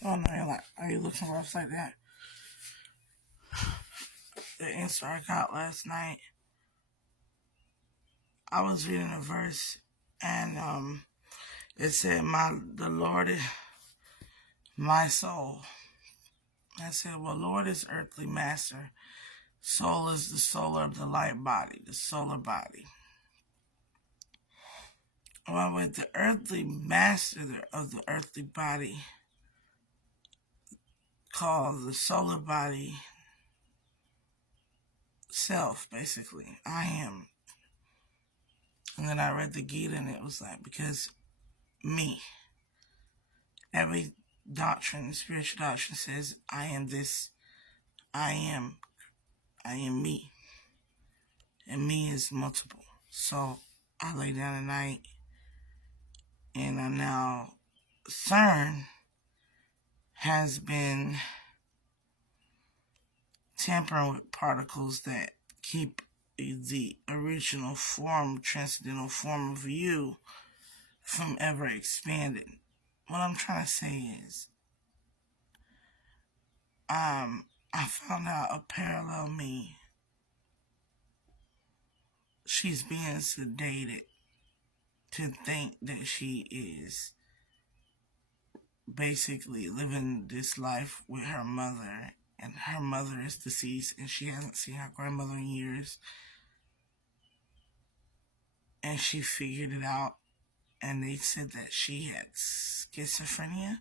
So I know you're like, are you looking rough like that? The answer I got last night, I was reading a verse and it said, the Lord is my soul. I said, well, Lord is earthly master. Soul is the solar of the light body, the solar body. Well, with the earthly master of the earthly body, called the solar body self, basically. I am. And then I read the Gita and it was like, because me. Every doctrine, spiritual doctrine says, I am this, I am me. And me is multiple. So I lay down at night and I now, CERN has been tampering with particles that keep the original form, transcendental form of you from ever expanding. What I'm trying to say is, I found out a parallel me. She's being sedated to think that she is basically living this life with her mother, and her mother is deceased and she hasn't seen her grandmother in years, and she figured it out, and they said that she had schizophrenia,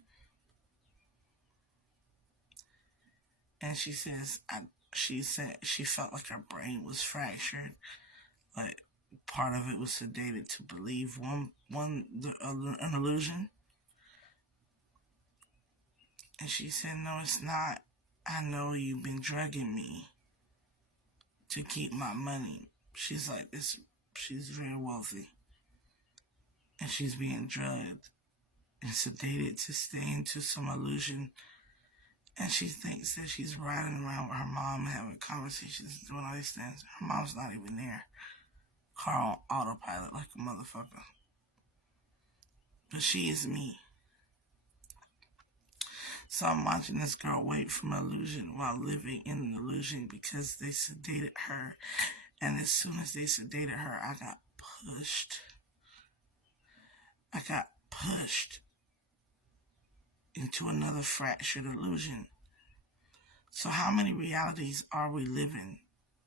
and she said she felt like her brain was fractured, like part of it was sedated to believe an illusion. And she said, no, it's not. I know you've been drugging me to keep my money. She's like this. She's very wealthy. And she's being drugged and sedated to stay into some illusion. And she thinks that she's riding around with her mom, having conversations, doing all these things. Her mom's not even there. Car on autopilot like a motherfucker. But she is me. So I'm watching this girl wait from illusion while living in an illusion because they sedated her. And as soon as they sedated her, I got pushed. Into another fractured illusion. So how many realities are we living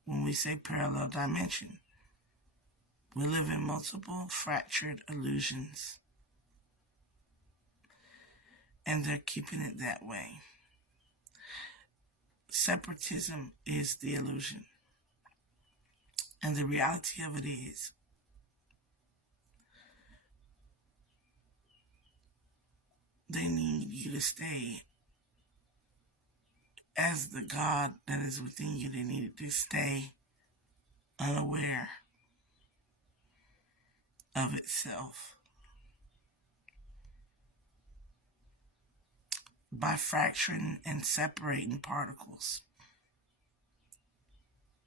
when we say parallel dimension? We live in multiple fractured illusions. And they're keeping it that way. Separatism is the illusion. And the reality of it is, they need you to stay as the God that is within you. They need to stay unaware of itself. By fracturing and separating particles,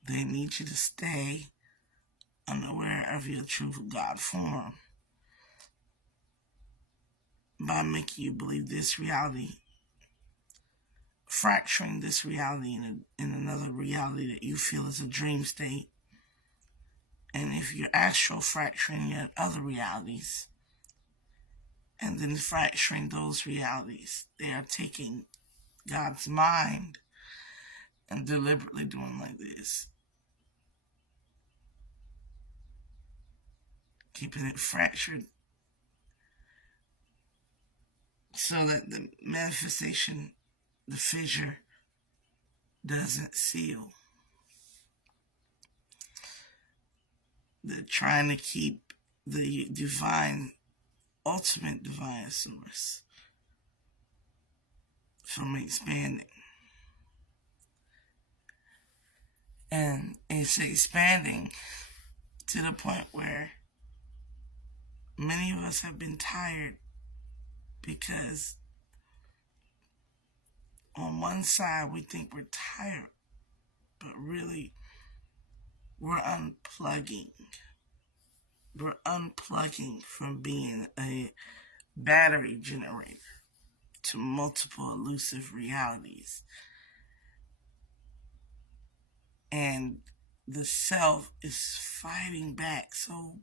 they need you to stay unaware of your true God form. By making you believe this reality, fracturing this reality in another reality that you feel is a dream state. And if you're astral fracturing your other realities, and then fracturing those realities, they are taking God's mind and deliberately doing like this, keeping it fractured so that the manifestation, the fissure, doesn't seal. They're trying to keep the divine, ultimate divine source from expanding. And it's expanding to the point where many of us have been tired, because on one side we think we're tired, but really we're unplugging. We're unplugging from being a battery generator. to multiple elusive realities. And the self is fighting back so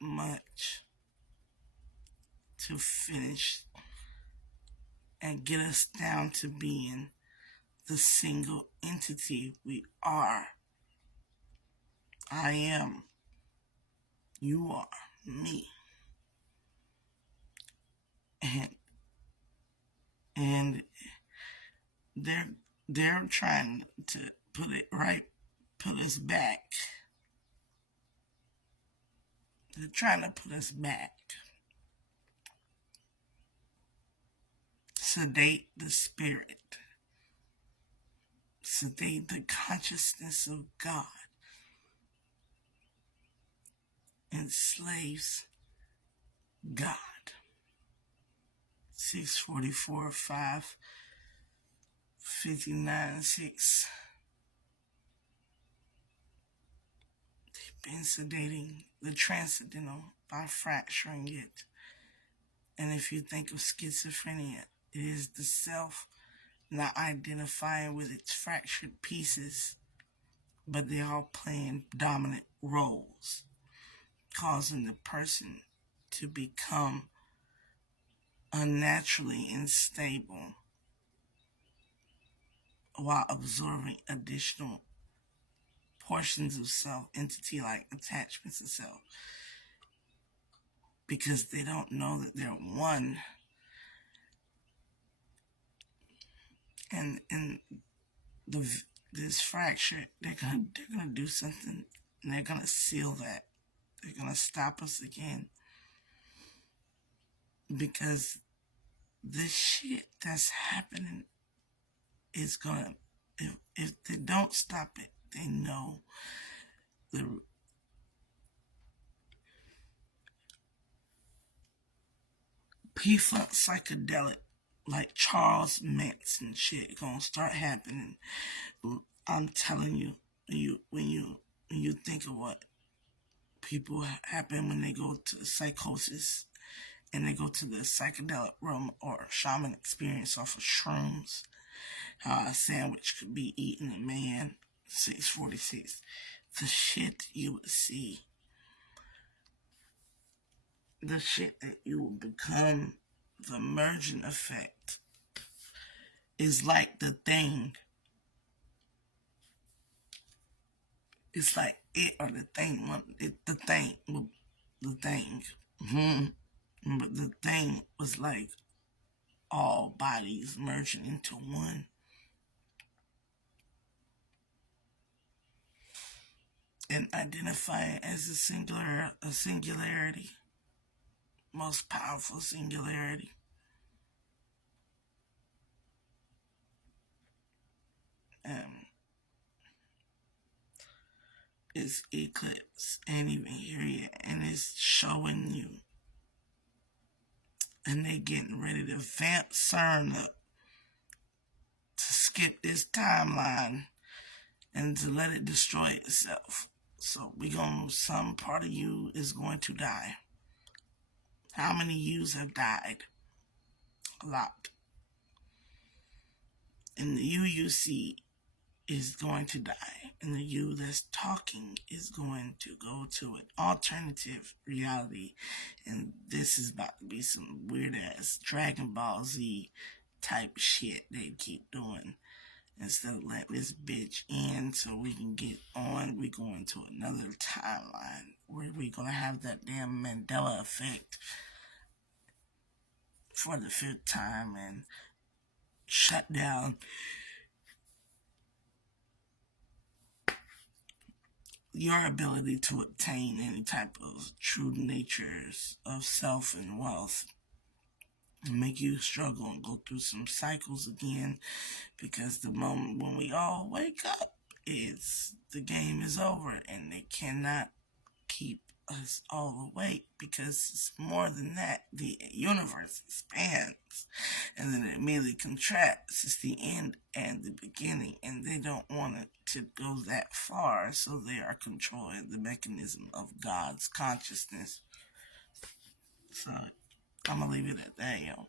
much to finish and get us down to being the single entity we are. I am. You are. Me. And they're trying to put us back. They're trying to put us back. Sedate the spirit. Sedate the consciousness of God. Enslaves God. 644, 5, 59, 6. They've been sedating the transcendental by fracturing it. And if you think of schizophrenia, it is the self not identifying with its fractured pieces, but they're all playing dominant roles, causing the person to become unnaturally unstable while absorbing additional portions of self, entity-like attachments of self, because they don't know that they're one. And this fracture, they're gonna do something, and they're gonna seal that. They're gonna stop us again, because this shit that's happening is gonna, if they don't stop it, they know the P-Funk psychedelic, like Charles Manson shit, gonna start happening. I'm telling you, when you think of what people happen when they go to psychosis and they go to the psychedelic realm or shaman experience off of shrooms, how a sandwich could be eaten a man. 646. The shit you would see. The shit that you will become, the merging effect, is like The Thing. It's like it or The Thing. The Thing. But The Thing was like all bodies merging into one. And identifying as a singularity. Most powerful singularity. It's eclipse, ain't even here yet, and it's showing you. And they getting ready to vamp CERN up to skip this timeline and to let it destroy itself. So some part of you is going to die. How many yous have died? A lot. And the you see is going to die, and the you that's talking is going to go to an alternative reality, and this is about to be some weird ass Dragon Ball Z type shit they keep doing. Instead of letting this bitch in so we can get on, we going to another timeline where we gonna have that damn Mandela effect for the 5th time and shut down your ability to obtain any type of true natures of self and wealth, and make you struggle and go through some cycles again, because the moment when we all wake up, the game is over, and they cannot keep us all awake, because it's more than that. The universe expands and then it immediately contracts. It's the end and the beginning, and they don't want it to go that far, so they are controlling the mechanism of God's consciousness. So I'm gonna leave it at that, yo.